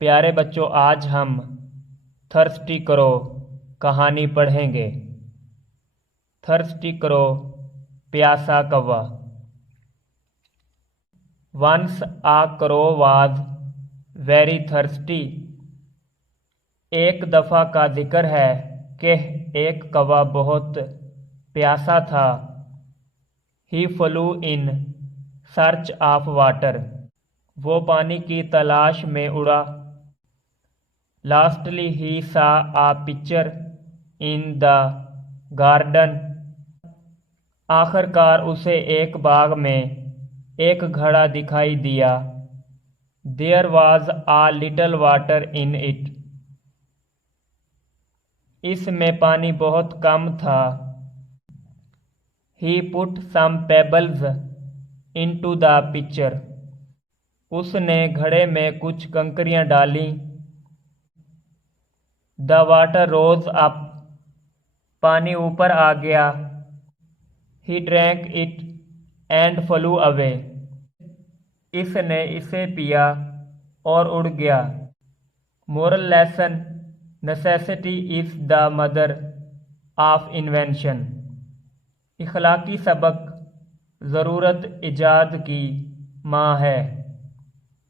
प्यारे बच्चों, आज हम थर्स्टी करो कहानी पढ़ेंगे। थर्स्टी करो प्यासा कौवा। वंस आ करो वाज वेरी थर्स्टी। एक दफ़ा का जिक्र है कि एक कौवा बहुत प्यासा था। He flew in search of water. वो पानी की तलाश में उड़ा। Lastly he saw a pitcher in the garden. आखिरकार उसे एक बाग में एक घड़ा दिखाई दिया। There was a little water in it. इसमें पानी बहुत कम था। He put some pebbles into the pitcher. उसने घड़े में कुछ कंकरियां डाली। The water rose up. पानी ऊपर आ गया। He drank it and flu away. इसने इसे पिया और उड़ गया। Moral lesson: necessity is the mother of invention. इखलाकी सबक: ज़रूरत इजाद की माँ है।